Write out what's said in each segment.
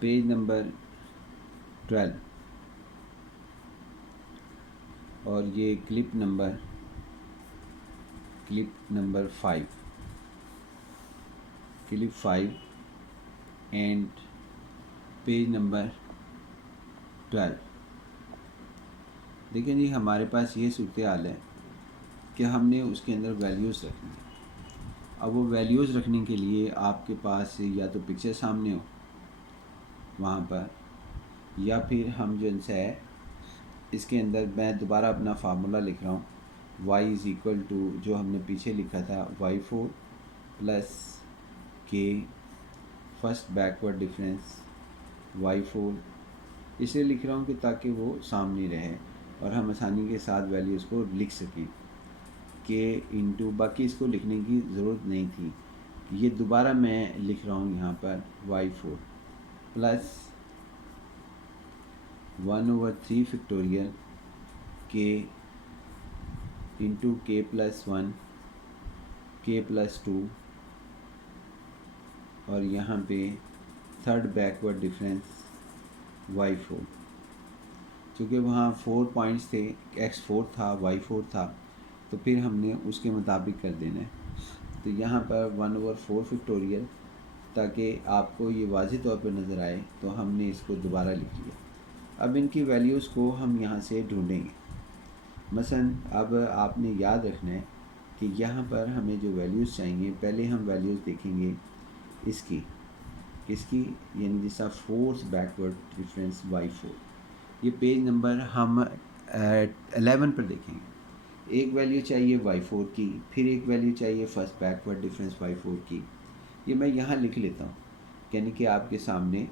Page number 12 और ये clip number 5, clip 5 and page number 12। देखिए जी, हमारे पास ये सूरत हाल है कि हमने उसके अंदर वैल्यूज़ रखनी है। अब वो वैल्यूज़ रखने के लिए आपके पास या तो पिक्चर सामने हो वहाँ पर, या फिर हम जो इनसे है इसके अंदर मैं दोबारा अपना फार्मूला लिख रहा हूँ। y इज़ इक्वल टू जो हमने पीछे लिखा था y4 plus k first backward difference y4, इसलिए लिख रहा हूँ कि ताकि वो सामने रहे और हम आसानी के साथ वैल्यूज़ को लिख सकें। k इंटू, बाकी इसको लिखने की ज़रूरत नहीं थी, ये दोबारा मैं लिख रहा हूँ यहाँ पर y4 plus 1/3 factorial k into k plus 1 k plus 2 और यहाँ पे थर्ड बैकवर्ड डिफरेंस y4, क्योंकि वहाँ 4 पॉइंट्स थे, x4 था y4 था, तो फिर हमने उसके मुताबिक कर देना है। तो यहाँ पर 1/4 फैक्टोरियल, ताकि आपको ये वाज़ेह तौर पर नज़र आए, तो हमने इसको दोबारा लिख लिया। अब इनकी वैल्यूज़ को हम यहाँ से ढूँढेंगे। मसलन अब आपने याद रखना है कि यहाँ पर हमें जो वैल्यूज़ चाहिए, पहले हम वैल्यूज़ देखेंगे इसकी, किसकी, यानी जैसा फोर्थ बैकवर्ड डिफरेंस y4। ये पेज नंबर हम 11 पर देखेंगे। एक वैल्यू चाहिए y4 की, फिर एक वैल्यू चाहिए फर्स्ट बैकवर्ड डिफरेंस y4 की। ये मैं यहाँ लिख लेता हूँ, यानी कि आपके सामने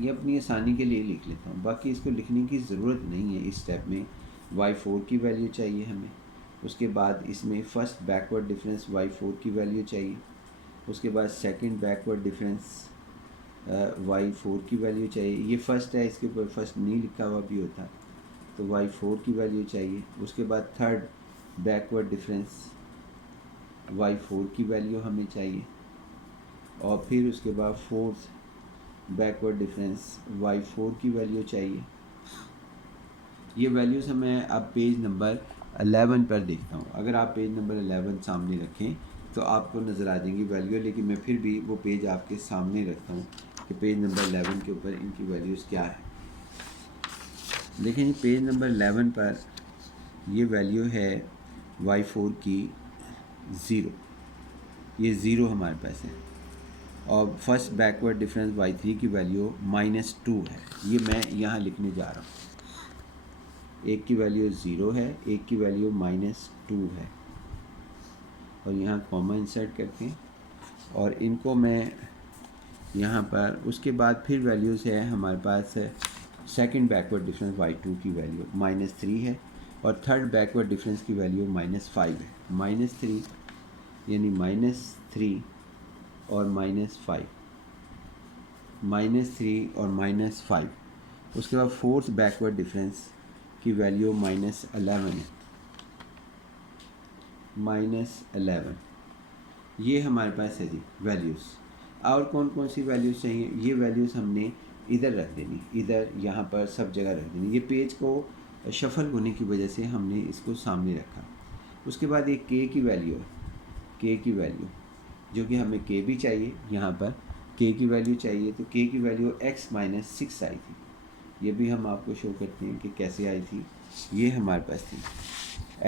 ये अपनी आसानी के लिए लिख लेता हूँ, बाकी इसको लिखने की ज़रूरत नहीं है। इस स्टेप में y4 की वैल्यू चाहिए हमें, उसके बाद इसमें फ़र्स्ट बैकवर्ड डिफरेंस y4 की वैल्यू चाहिए, उसके बाद सेकंड बैकवर्ड डिफरेंस y4 की वैल्यू चाहिए। ये फ़र्स्ट है, इसके ऊपर फर्स्ट नहीं लिखा हुआ भी होता, तो y4 की वैल्यू चाहिए। उसके बाद थर्ड बैकवर्ड डिफरेंस y4 की वैल्यू हमें चाहिए, और फिर उसके बाद फोर्थ बैकवर्ड डिफरेंस y4 की वैल्यू चाहिए। ये वैल्यूज़ मैं अब पेज नंबर 11 पर देखता हूँ। अगर आप पेज नंबर 11 सामने रखें तो आपको नज़र आ जाएंगी वैल्यू, लेकिन मैं फिर भी वो पेज आपके सामने रखता हूँ कि पेज नंबर 11 के ऊपर इनकी वैल्यूज़ क्या है। देखें, पेज नंबर 11 पर ये वैल्यू है y4 की 0, ये 0 हमारे पास है, और फर्स्ट बैकवर्ड डिफरेंस y3 की वैल्यू -2 है। ये मैं यहाँ लिखने जा रहा हूँ, एक की वैल्यू 0 है, एक की वैल्यू -2 है, और यहाँ कॉमा इंसर्ट करते हैं और इनको मैं यहाँ पर, उसके बाद फिर वैल्यूज़ है हमारे पास सेकंड बैकवर्ड डिफरेंस y2 की वैल्यू -3 है, और थर्ड बैकवर्ड डिफरेंस की वैल्यू -5 है। -3 यानी -3 और -5, -3 और -5। उसके बाद फोर्थ बैकवर्ड डिफरेंस की वैल्यू -11 है, -11। ये हमारे पास है जी वैल्यूज़। और कौन कौन सी वैल्यूज़ चाहिए, ये वैल्यूज़ हमने इधर रख देनी, इधर यहाँ पर सब जगह रख देनी। ये पेज को शफल होने की वजह से हमने इसको सामने रखा। उसके बाद एक के की वैल्यू है, के की वैल्यू जो कि हमें के भी चाहिए, यहाँ पर के की वैल्यू चाहिए, तो के की वैल्यू x-6 आई थी। ये भी हम आपको शो करते हैं कि कैसे आई थी। ये हमारे पास थी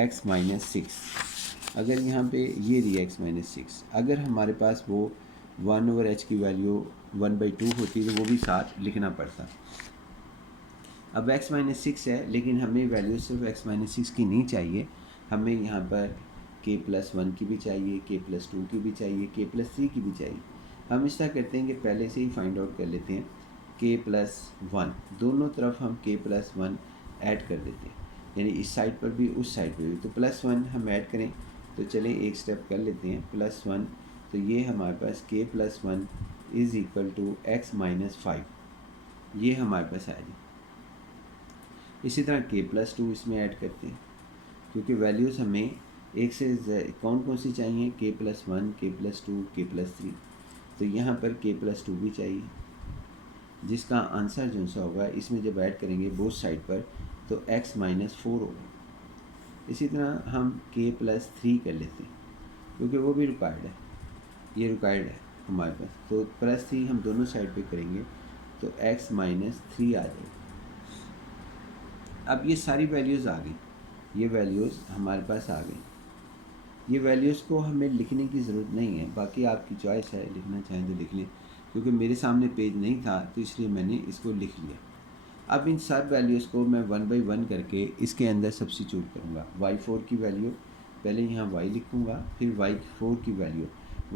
x-6। अगर यहाँ पे ये रही x-6, अगर हमारे पास वो 1/h की वैल्यू 1/2 होती तो वो भी साथ लिखना पड़ता। अब x-6 है, लेकिन हमें वैल्यू सिर्फ x-6 की नहीं चाहिए, हमें यहाँ पर k+1 की भी चाहिए, k+2 की भी चाहिए, k+3 की भी चाहिए। हम इस तरह करते हैं कि पहले से ही फाइंड आउट कर लेते हैं k+1, दोनों तरफ हम k+1 ऐड कर देते हैं, यानी इस साइड पर भी उस साइड पर भी। तो +1 हम ऐड करें, तो चलें एक स्टेप कर लेते हैं, +1, तो ये हमारे पास k+1 is equal to x-5, ये हमारे पास आएगी। इसी तरह k+2 इसमें ऐड करते हैं, क्योंकि वैल्यूज़ हमें एक से कौन कौन सी चाहिए, k+1, k+2, k+3, तो यहाँ पर k+2 भी चाहिए, जिसका आंसर जो सा होगा इसमें जब ऐड करेंगे बोथ साइड पर तो x माइनस 4 होगा। इसी तरह हम k प्लस 3 कर लेते हैं क्योंकि वो भी रिक्वायर्ड है, ये रिक्वायर्ड है हमारे पास। तो प्लस 3 हम दोनों साइड पे करेंगे तो x माइनस 3 आ जाएगी। अब ये सारी वैल्यूज़ आ गई, ये वैल्यूज़ हमारे पास आ गई। ये वैल्यूज़ को हमें लिखने की ज़रूरत नहीं है, बाकी आपकी चॉइस है, लिखना चाहें तो लिख लें, क्योंकि मेरे सामने पेज नहीं था तो इसलिए मैंने इसको लिख लिया। अब इन सब वैल्यूज़ को मैं 1 बाई 1 करके इसके अंदर सब्स्टिट्यूट करूँगा। y4 की वैल्यू पहले यहाँ y लिखूँगा, फिर y4 की वैल्यू,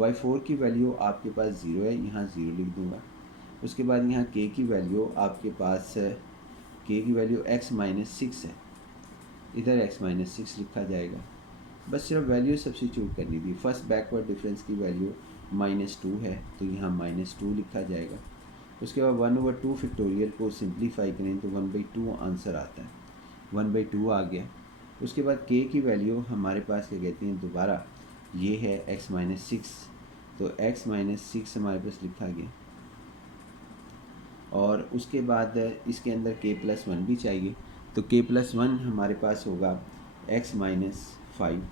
y4 की वैल्यू आपके पास 0 है, यहाँ 0 लिख दूँगा। उसके बाद यहाँ k की वैल्यू आपके पास k की वैल्यू x माइनस 6 है, इधर x माइनस 6 लिखा जाएगा। बस सिर्फ वैल्यू सब्स्टिट्यूट करनी थी। फर्स्ट बैकवर्ड डिफरेंस की वैल्यू -2 है तो यहाँ -2 लिखा जाएगा। उसके बाद 1/2 फैक्टोरियल को सिंप्लीफाई करें तो 1/2 आंसर आता है, 1/2 आ गया। उसके बाद k की वैल्यू हमारे पास क्या कहते हैं, दोबारा ये है x माइनस 6, तो x माइनस 6 हमारे पास लिखा गया। और उसके बाद इसके अंदर k प्लस 1 भी चाहिए, तो k प्लस 1 हमारे पास होगा x माइनस 5।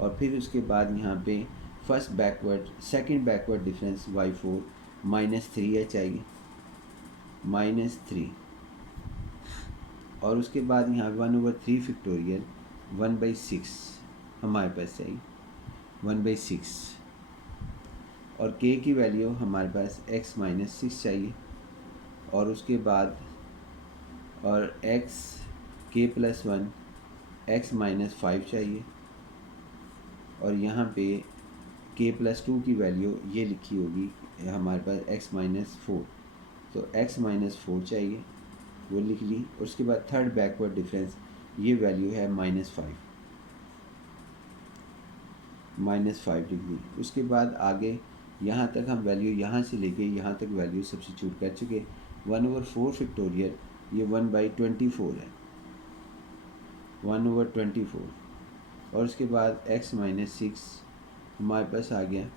और फिर उसके बाद यहाँ पे first backward second backward difference y4 -3 है चाहिए, -3। और उसके बाद यहाँ 1/3 फैक्टोरियल 1/6 हमारे पास चाहिए, 1/6। और k की वैल्यू हमारे पास x माइनस 6 चाहिए। और उसके बाद और x k plus 1 x minus 5 चाहिए। और यहाँ पे k प्लस 2 की वैल्यू ये लिखी होगी हमारे पास x माइनस 4, तो x माइनस 4 चाहिए, वो लिख ली। उसके बाद थर्ड बैकवर्ड डिफरेंस ये वैल्यू है -5 लिख दी। उसके बाद आगे यहाँ तक हम वैल्यू यहाँ से लेके यहाँ तक वैल्यू सब्स्टिट्यूट कर चुके। 1/4 फैक्टोरियल ये 1/24 है, 1/24। और उसके बाद x माइनस 6 हमारे पास आ गया।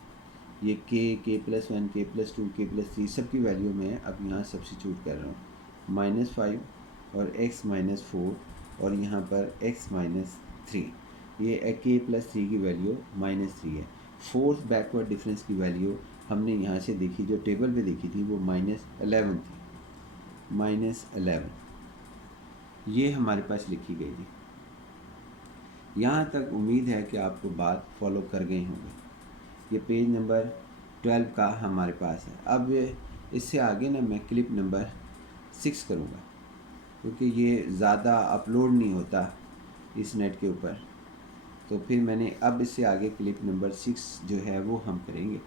ये k plus 1 k plus 2 k plus 3 सब की वैल्यू मैं अब यहाँ सब्स्टिट्यूट कर रहा हूँ, -5 और x माइनस 4 और यहाँ पर x माइनस 3। ये k प्लस 3 की वैल्यू -3 है। फोर्थ बैकवर्ड डिफरेंस की वैल्यू हमने यहाँ से देखी, जो टेबल पे देखी थी, वो -11 थी, -11 ये हमारे पास लिखी गई थी। यहाँ तक उम्मीद है कि आपको बात फॉलो कर गए होंगे। ये पेज नंबर 12 का हमारे पास है। अब इससे आगे ना मैं क्लिप नंबर 6 करूँगा, क्योंकि ये ज़्यादा अपलोड नहीं होता इस नेट के ऊपर, तो फिर मैंने अब इससे आगे क्लिप नंबर 6 जो है वो हम करेंगे।